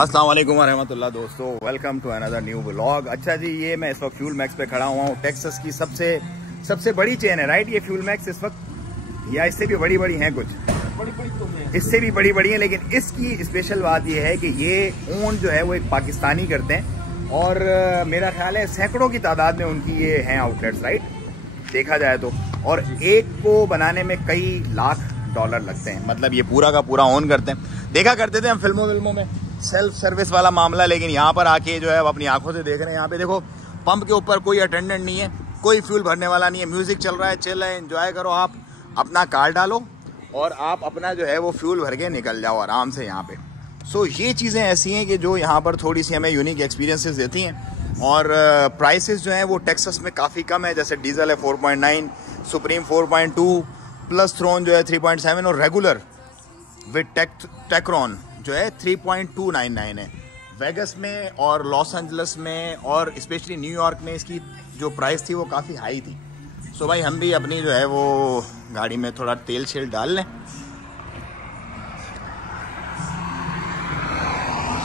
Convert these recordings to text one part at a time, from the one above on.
अस्सलाम वालेकुम रहमतुल्लाह दोस्तों, welcome to another new vlog. अच्छा जी, ये मैं इस वक्त फ्यूल मैक्स पे खड़ा हुआ हूँ। टेक्सास की सबसे बड़ी चेन है, राइट? ये फ्यूल मैक्स इस वक्त, या इससे भी बड़ी हैं कुछ, बड़ी तो है, इससे भी बड़ी हैं, लेकिन इसकी स्पेशल बात ये है कि ये ओन जो है वो एक पाकिस्तानी करते हैं और मेरा ख्याल है सैकड़ों की तादाद में उनकी ये हैं आउटलेट्स, राइट, देखा जाए तो। और एक को बनाने में कई लाख डॉलर लगते हैं, मतलब ये पूरा का पूरा ओन करते हैं। देखा करते थे हम फिल्मों में सेल्फ सर्विस वाला मामला, लेकिन यहाँ पर आके जो है अब अपनी आंखों से देख रहे हैं। यहाँ पे देखो, पंप के ऊपर कोई अटेंडेंट नहीं है, कोई फ्यूल भरने वाला नहीं है, म्यूजिक चल रहा है, चिल है, एंजॉय करो। आप अपना कार डालो और आप अपना जो है वो फ्यूल भर के निकल जाओ आराम से यहाँ पे। सो ये चीज़ें ऐसी हैं कि जो यहाँ पर थोड़ी सी हमें यूनिक एक्सपीरियंसेस देती हैं। और प्राइसेस जो हैं वो टेक्सास में काफ़ी कम है। जैसे डीजल है 4.9, सुप्रीम 4.2, प्लस थ्रोन जो है 3.7 और रेगुलर विद टेक्रॉन जो है 3.299 है। वेगस में और लॉस एंजल्स में और स्पेशली न्यूयॉर्क में इसकी जो प्राइस थी वो काफ़ी हाई थी। सो भाई हम भी अपनी जो है वो गाड़ी में थोड़ा तेल शेल डाल लें।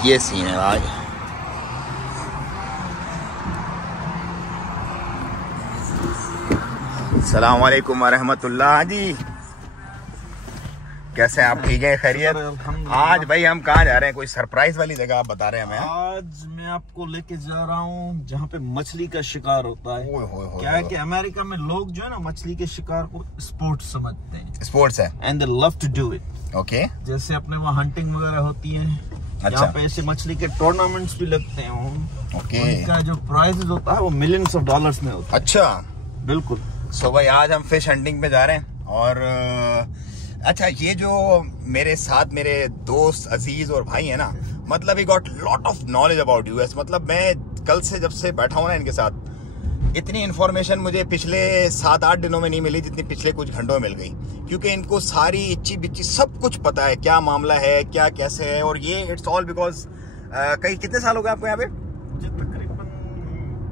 ये सीन है भाई। अस्सलाम वालेकुम रहमतुल्लाह जी, कैसे हैं आप? ठीक है, खैरियत? आज भाई हम कहाँ जा रहे हैं? कोई सरप्राइज वाली जगह आप बता रहे हैं हमें? आज मैं आपको लेके जा रहा हूँ जहाँ पे मछली का शिकार होता है। क्या है कि अमेरिका में लोग जो है ना मछली के शिकार को स्पोर्ट्स समझते हैं। स्पोर्ट्स है and they love to do it. Okay, जैसे अपने वहाँ हंटिंग वगैरह होती है, अच्छा। यहाँ पे ऐसे मछली के टूर्नामेंट्स भी लगते हैं। ओके, उनका जो प्राइजेस होता है वो मिलियंस ऑफ डॉलर्स में होता है। अच्छा, बिल्कुल। सो भाई आज हम फिश हंटिंग पे जा रहे हैं। और अच्छा, ये जो मेरे साथ मेरे दोस्त अजीज और भाई है ना, मतलब he got lot of knowledge about US. मतलब मैं कल से जब से बैठा हूँ ना इनके साथ, इतनी इन्फॉर्मेशन मुझे पिछले 7-8 दिनों में नहीं मिली जितनी पिछले कुछ घंटों में मिल गई, क्योंकि इनको सारी इच्ची बिच्ची सब कुछ पता है, क्या मामला है, क्या कैसे है। और ये इट्स ऑल बिकॉज कई कितने साल हो गए आपको यहाँ पे? मुझे तकरीबन,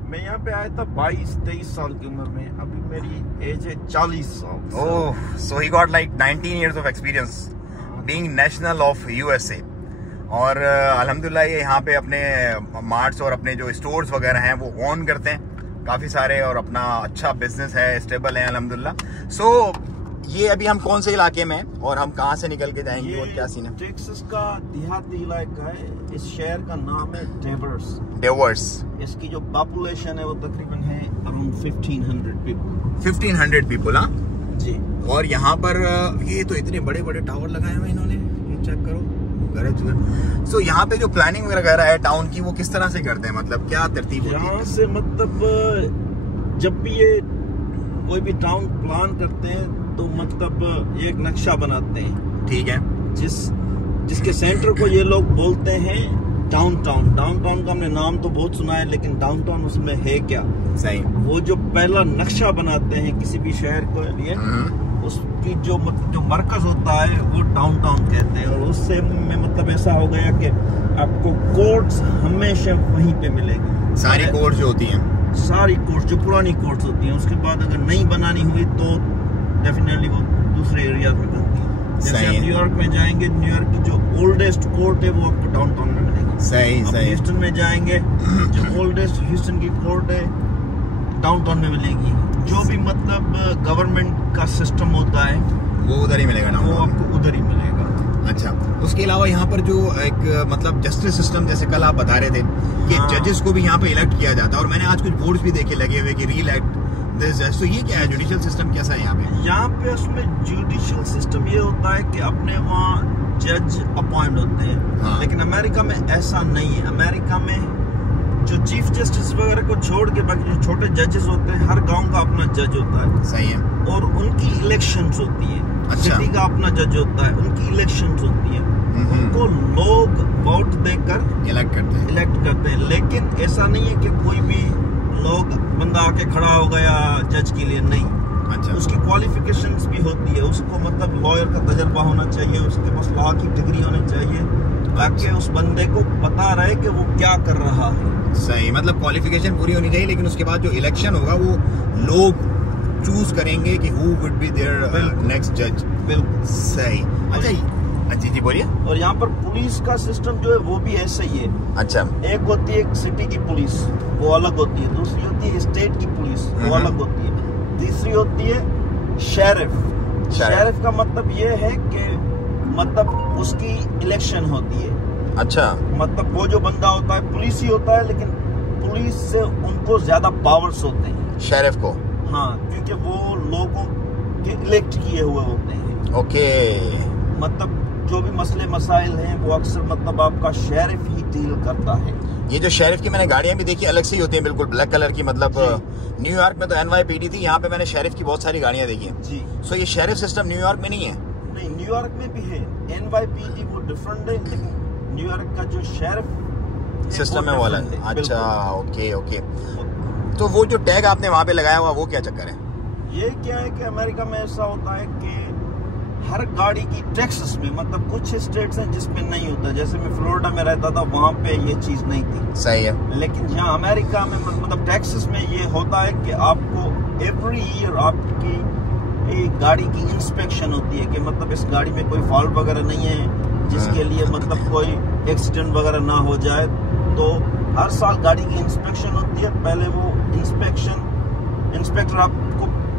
मैं यहाँ पे आया था 22-23 साल की उम्र में, अभी मेरी एज है 40 साल। Oh, so he got like 19 years of experience being national of USA. और अल्हम्दुलिल्लाह ये यहाँ पे अपने मार्ट्स और अपने जो स्टोर्स वगैरह हैं वो ओन करते हैं काफ़ी सारे, और अपना अच्छा बिजनेस है, स्टेबल है अल्हम्दुलिल्लाह। सो ये अभी हम कौन से इलाके में हैं और हम कहाँ से निकल के जाएंगे और क्या सीन है? टेक्सास का देहाती इलाका है। इस शहर का नाम है डेवर्स। इसकी जो पॉपुलेशन है वो तकरीबन है अराउंड 1500 पीपल। 1500 पीपल, हाँ जी। और यहाँ पर ये तो इतने बड़े बड़े टावर लगाए हुए इन्होंने, ये चेक करो। सो यहाँ पे जो प्लानिंग वगैरह है टाउन की, वो किस तरह से करते हैं? मतलब क्या तरतीब होती है? यहाँ से मतलब जब भी ये कोई भी टाउन प्लान करते हैं तो मतलब एक नक्शा बनाते हैं, ठीक है, जिसके सेंटर को ये लोग बोलते हैं डाउनटाउन। डाउनटाउन का हमने नाम तो बहुत सुना है, लेकिन डाउनटाउन उसमें है क्या? सही। वो जो पहला नक्शा बनाते हैं किसी भी शहर के लिए, उसकी जो मरकज होता है वो डाउनटाउन कहते हैं। और उससे में मतलब ऐसा हो गया कि आपको कोर्ट्स हमेशा वहीं पे मिलेगी। सारी कोर्ट्स जो होती हैं, सारी कोर्ट्स जो पुरानी कोर्ट्स होती हैं, उसके बाद अगर नई बनानी हुई तो डेफिनेटली वो दूसरे एरिया में बनती है। जैसे आप न्यूयॉर्क में जाएंगे, न्यूयॉर्क की जो ओल्डेस्ट कोर्ट है वो आपको डाउनटाउन में मिलेगी। सही। ह्यूस्टन में जाएंगे, जो ओल्डेस्ट ह्यूस्टन की कोर्ट है डाउनटाउन में मिलेगी। जो भी मतलब गवर्नमेंट का सिस्टम होता है वो उधर ही मिलेगा ना, वो आपको उधर ही मिलेगा। अच्छा, उसके अलावा यहाँ पर जो एक मतलब जस्टिस सिस्टम, जैसे कल आप बता रहे थे कि जजेस को भी यहाँ पे इलेक्ट किया जाता है, और मैंने आज कुछ बोर्ड्स भी देखे लगे हुए कि री इलेक्ट दिस जज। तो ये क्या है, जुडिशियल सिस्टम कैसा है यहाँ पे? यहाँ पे उसमें जुडिशियल सिस्टम ये होता है कि अपने वहाँ जज अपॉइंट होते हैं, लेकिन अमेरिका में ऐसा नहीं है। अमेरिका में जो चीफ जस्टिस वगैरह को छोड़ के बाकी जो छोटे जजेस होते हैं, हर गांव का अपना जज होता है। सही है। और उनकी इलेक्शंस होती है। अच्छा। सिटी का अपना जज होता है, उनकी इलेक्शंस होती है। उनको लोग वोट देकर इलेक्ट करते हैं। लेकिन ऐसा नहीं है कि कोई भी लोग बंदा आके खड़ा हो गया जज के लिए, नहीं। अच्छा। उसकी क्वालिफिकेशंस भी होती है। उसको मतलब लॉयर का तजर्बा होना चाहिए, उसके पास लॉ की डिग्री होनी चाहिए, ताकि उस बंदे को पता रहे कि वो क्या कर रहा है। सही, मतलब क्वालिफिकेशन पूरी होनी चाहिए, लेकिन उसके बाद जो इलेक्शन होगा वो लोग चूज करेंगे कि who would be their next जज। बिल्कुल सही। जी जी बोलिए। और यहाँ पर पुलिस का सिस्टम जो है वो भी ऐसा ही है। अच्छा। एक होती है एक सिटी की पुलिस, वो अलग होती है। दूसरी होती है स्टेट की पुलिस, वो अलग होती है। तीसरी होती है शेरिफ। शेरिफ का मतलब ये है कि मतलब उसकी इलेक्शन होती है। अच्छा। मतलब वो जो बंदा होता है पुलिस ही होता है, लेकिन पुलिस से उनको ज्यादा पावर्स होते हैं शेरिफ को। हाँ, क्योंकि वो लोगों के इलेक्ट किए हुए होते हैं। ओके। मतलब जो भी मसले मसाइल हैं वो अक्सर मतलब आपका शेरिफ ही डील करता है। ये जो शेरिफ की मैंने गाड़ियां भी देखी अलग सी होती हैं, बिल्कुल ब्लैक कलर की। मतलब न्यूयॉर्क में तो NYPD थी, यहाँ पे मैंने शेरिफ की बहुत सारी गाड़ियां देखी हैं जी। सो ये शेरिफ सिस्टम न्यूयॉर्क में नहीं है? नहीं, न्यूयॉर्क में भी है। NYPD वो डिफरेंट है, लेकिन न्यूयॉर्क का जो शेरिफ सिस्टम है वो अलग है। अच्छा, ओके ओके। तो वो जो टैग आपने वहाँ पे लगाया हुआ वो क्या चक्कर है? ये क्या है कि अमेरिका में ऐसा होता है कि हर गाड़ी की टैक्सेस में, मतलब कुछ स्टेट्स हैं जिसमें नहीं होता। जैसे मैं फ्लोरिडा में रहता था, वहाँ पे ये चीज नहीं थी। सही है। लेकिन यहाँ अमेरिका में मतलब टैक्सेस में ये होता है कि आपको एवरी ईयर आपकी एक गाड़ी की इंस्पेक्शन होती है कि मतलब इस गाड़ी में कोई फॉल्ट वगैरह नहीं है, जिसके लिए मतलब कोई एक्सीडेंट वगैरह ना हो जाए। तो हर साल गाड़ी की इंस्पेक्शन होती है। पहले वो इंस्पेक्टर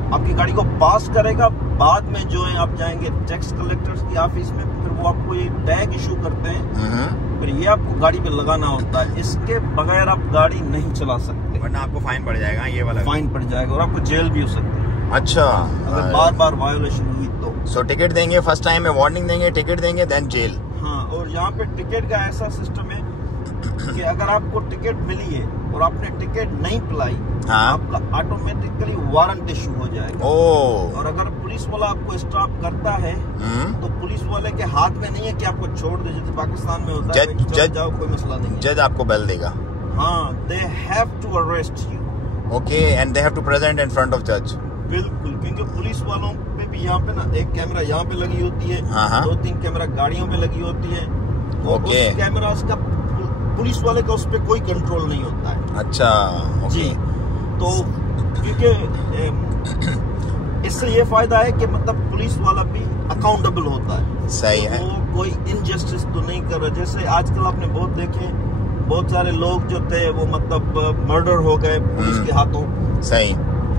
आपकी गाड़ी को पास करेगा, बाद में जो है आप जाएंगे टैक्स कलेक्टर्स की ऑफिस में, फिर वो आपको ये टैग इशू करते हैं, फिर ये आपको गाड़ी पे लगाना होता है। इसके बगैर आप गाड़ी नहीं चला सकते, वरना आपको फाइन पड़ जाएगा। ये वाला फाइन पड़ जाएगा और आपको जेल भी हो सकती है। अच्छा। अगर बार बार वायोलेशन हुई तो। सो टिकट देंगे, फर्स्ट टाइम में वार्निंग देंगे, टिकट देंगे, देन जेल। हाँ, और यहाँ पे टिकट का ऐसा सिस्टम है कि अगर आपको टिकट मिली है और आपने टिकट नहीं पिलाई, हाँ? आपका ऑटोमेटिकली वारंट इशू हो जाएगा। और अगर पुलिस वाला आपको स्टॉप करता है तो पुलिस वाले के हाथ में नहीं है कि आपको छोड़ दे, जैसे पाकिस्तान में होता है जज जाओ, कोई मसला नहीं है, जज आपको बेल देगा। हाँ, they have to arrest you. Okay, and they have to present in front of जज। बिल्कुल, क्योंकि पुलिस वालों पे भी यहाँ पे ना एक कैमरा यहाँ पे लगी होती है, हाँ। 2-3 कैमरा गाड़ियों पे लगी होती है। ओके। उस कैमरा का पुलिस वाले का उस पर कोई कंट्रोल नहीं होता है। अच्छा, जी। तो क्योंकि इससे ये फायदा है कि मतलब पुलिस वाला भी अकाउंटेबल होता है। सही है। वो कोई इनजस्टिस तो नहीं कर रहा। जैसे आजकल आपने बहुत देखे, बहुत सारे लोग जो थे वो मतलब मर्डर हो गए पुलिस के हाथों। सही।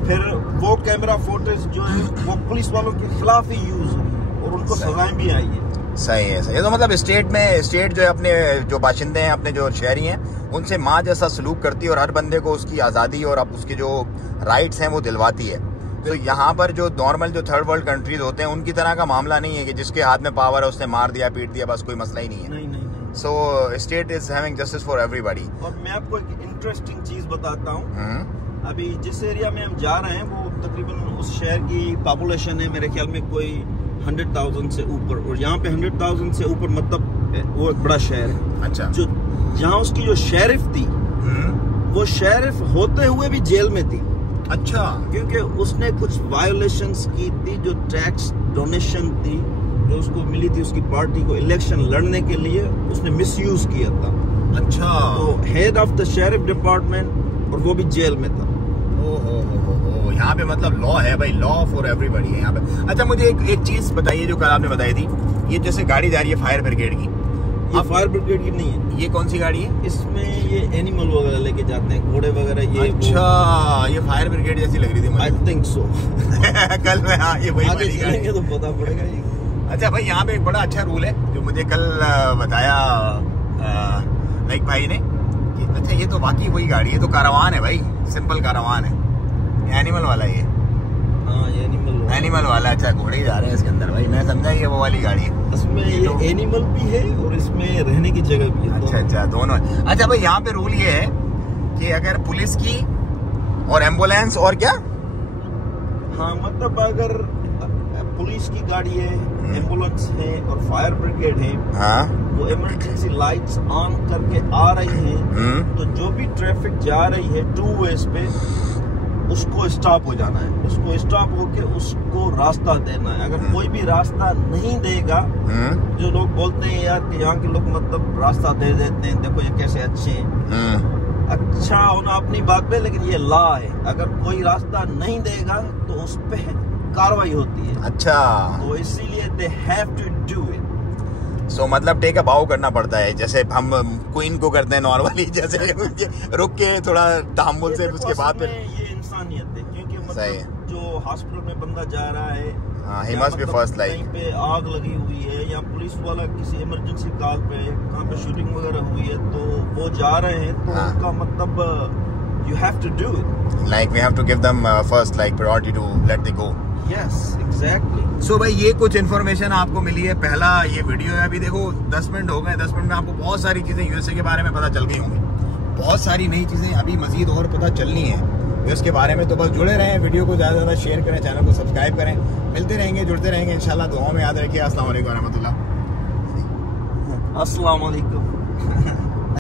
फिर वो कैमरा फुटेज जो है वो पुलिस वालों के खिलाफ ही यूज हुई और उनको सजाएं भी आई है। सही है, सही है। तो मतलब स्टेट जो है अपने जो बाशिंदे हैं, अपने जो शहरी हैं, उनसे माँ जैसा सलूक करती है और हर बंदे को उसकी आज़ादी और अब उसके जो राइट्स हैं वो दिलवाती है। तो यहाँ पर जो नॉर्मल जो थर्ड वर्ल्ड कंट्रीज होते हैं उनकी तरह का मामला नहीं है कि जिसके हाथ में पावर है उसने मार दिया, पीट दिया, बस कोई मसला ही नहीं है। नहीं। So state is having justice for everybody. और मैं आपको एक इंटरेस्टिंग चीज बताता हूँ। अभी जिस एरिया में हम जा रहे हैं वो तकरीबन उस शहर की पॉपुलेशन है मेरे ख्याल में कोई 100,000 से ऊपर, और यहाँ पे 100,000 से ऊपर मतलब वो एक बड़ा शहर है। अच्छा। जो जहाँ उसकी जो शेरिफ थी वो शेरिफ होते हुए भी जेल में थी। अच्छा। क्योंकि उसने कुछ वायोलेशंस की थी, जो टैक्स डोनेशन थी जो उसको मिली थी उसकी पार्टी को इलेक्शन लड़ने के लिए, उसने मिसयूज किया था। अच्छा। तो head of the sheriff department, और वो भी जेल में था। यहाँ पे मतलब लॉ है भाई, लॉ फॉर एवरीबॉडी है यहाँ पे। अच्छा, मुझे एक चीज बताइए जो कल आपने बताई थी, ये जैसे गाड़ी जा रही है फायर ब्रिगेड की, ये फायर ब्रिगेड की नहीं है। ये कौन सी गाड़ी है? इसमें ये एनिमल वगैरह लेके जाते हैं, घोड़े वगैरह। ये अच्छा, ये फायर ब्रिगेड जैसी लग रही थी मुझे। I think so. कल में हाँ ये वही आगे चलेंगे तो पता पड़ेगा ये। अच्छा भाई, यहाँ पे एक बड़ा अच्छा रूल है जो मुझे कल बताया लाइक भाई ने। अच्छा, ये तो बाकी वही गाड़ी है, तो कारवान है भाई, सिंपल कारवान है। एनिमल वाला ये। हाँ, ये एनिमल वाला। अच्छा, घोड़े जा रहे हैं इसके अंदर भाई, मैं समझा ये वो वाली गाड़ी है। इसमें ये तो एनिमल भी है और इसमें रहने की जगह भी है। अच्छा, दोनों। अच्छा भाई, यहाँ पे रूल ये है कि अगर पुलिस की और एम्बुलेंस और क्या, हाँ मतलब अगर पुलिस की गाड़ी है, एम्बुलेंस है और फायर ब्रिगेड है, हाँ, वो इमरजेंसी लाइट्स ऑन करके आ रही हैं, तो जो भी ट्रैफिक जा रही है 2 वेज पे, उसको स्टॉप हो जाना है। उसको स्टॉप होके उसको रास्ता देना है। अगर कोई भी रास्ता नहीं देगा, जो लोग बोलते हैं यार कि यहाँ के लोग मतलब रास्ता दे देते हैं, देखो ये कैसे अच्छे हैं, अच्छा होना अपनी बात पे, लेकिन ये लॉ है। अगर कोई रास्ता नहीं देगा तो उस पे कार्रवाई होती है। अच्छा, तो इसीलिए they have to do it. So मतलब टेक अ बाउ करना पड़ता है, जैसे हम क्वीन को करते हैं नॉर्मली, जैसे रुक के थोड़ा तहम्मुल से उसके बाद फिर ये इंसानियत है, क्योंकि मतलब जो हॉस्पिटल में बंदा जा रहा है, he must be first, like कहीं पे आग लगी हुई है या पुलिस वाला किसी इमरजेंसी कॉल पे कहाँ पे शूटिंग वगैरह हुई है तो वो जा रहे हैं, तो उसका मतलब you have to do it, like we have to give them first like priority to let they go. yes exactly. So भाई ये कुछ इन्फॉर्मेशन आपको मिली है, पहला ये वीडियो है, अभी देखो 10 मिनट हो गए, 10 मिनट में आपको बहुत सारी चीजें यूएसए के बारे में पता चल गई होंगी, बहुत सारी नई चीजें अभी मजीद और पता चलनी है यूएस के बारे में। तो बस जुड़े रहें, वीडियो को ज़्यादा से ज़्यादा शेयर करें, चैनल को सब्सक्राइब करें, मिलते रहेंगे, जुड़ते रहेंगे इंशाल्लाह। दुआओं में याद रखिए। अस्सलाम वालेकुम रहमतुल्लाह। अस्सलाम वालेकुम।